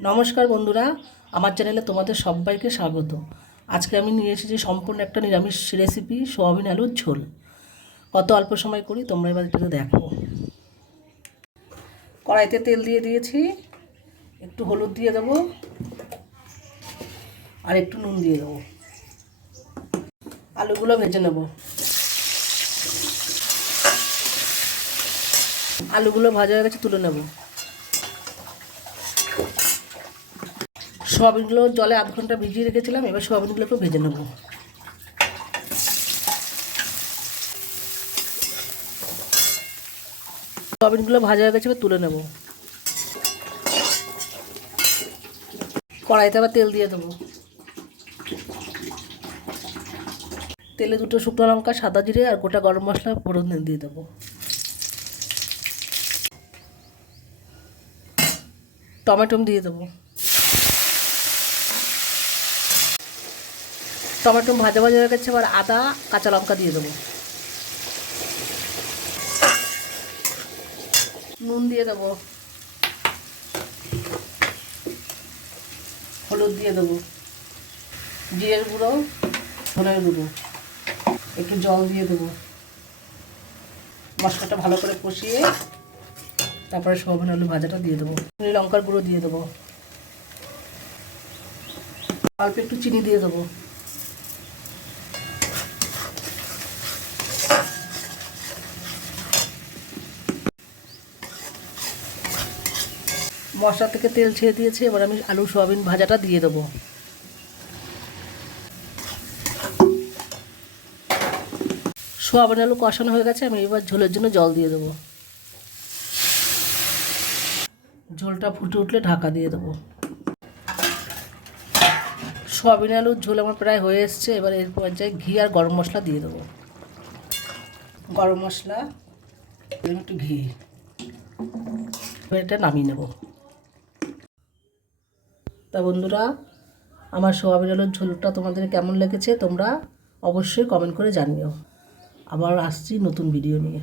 নমস্কার বন্ধুরা, আমার চ্যানেলে তোমাদের সবাইকে স্বাগত। আজকে আমি নিয়ে এসেছি সম্পূর্ণ একটা নিরামিষ রেসিপি, সোয়াবিন আলুর ঝোল। কত অল্প সময় করি তোমরা এবার এটা দেখো। কড়াইতে তেল দিয়ে দিয়েছি, একটু হলুদ দিয়ে দেবো আর একটু নুন দিয়ে দেবো। আলুগুলো ভেজে নেব। আলুগুলো ভাজা হয়ে গেছে, তুলে নেব। সোয়াবিনগুলো জলে আধ ঘন্টা ভিজিয়ে রেখেছিলাম, এবার সোয়াবিনগুলোকে ভেজে নেব। সোয়াবিনগুলো ভাজা হয়ে গেছে, এবার তুলে নেব। কড়াইতে আবার তেল দিয়ে দেবো। তেলে দুটো শুকনো লঙ্কা, সাদা জিরে আর গোটা গরম মশলা ফোড়ন দিয়ে দেবো। টমেটো দিয়ে দেবো। টমেটো ভাজা ভাজা হয়ে গেছে, এবার আদা কাঁচা লঙ্কা দিয়ে দেবো। নুন দিয়ে দেবো, হলুদ দিয়ে দেবো, জিরের গুঁড়ো, ধনের গুঁড়ো, একটু জল দিয়ে দেবো। মশলাটা ভালো করে কষিয়ে তারপরে সোয়াবিন আলু ভাজাটা দিয়ে দেবো। লঙ্কার গুঁড়ো দিয়ে দেবো, অল্প একটু চিনি দিয়ে দেবো। মশলা থেকে তেল ছেড়ে দিয়েছে, এবার আমি আলু সোয়াবিন ভাজাটা দিয়ে দেবো। সোয়াবিন আলু কষানো হয়ে গেছে, আমি এবার ঝোলের জন্য জল দিয়ে দেবো। ঝোলটা ফুটে উঠলে ঢাকা দিয়ে দেবো। সোয়াবিন আলুর ঝোল আমার প্রায় হয়ে এসছে, এবার এর পর্যায়ে ঘি আর গরম মশলা দিয়ে দেবো। গরম মশলা, একটু ঘি, এটা নামিয়ে নেব। তা বন্ধুরা, আমার সোয়াবিন আলুর ঝোলটা তোমাদের কেমন লেগেছে তোমরা অবশ্যই কমেন্ট করে জানিও। আবার আসছি নতুন ভিডিও নিয়ে।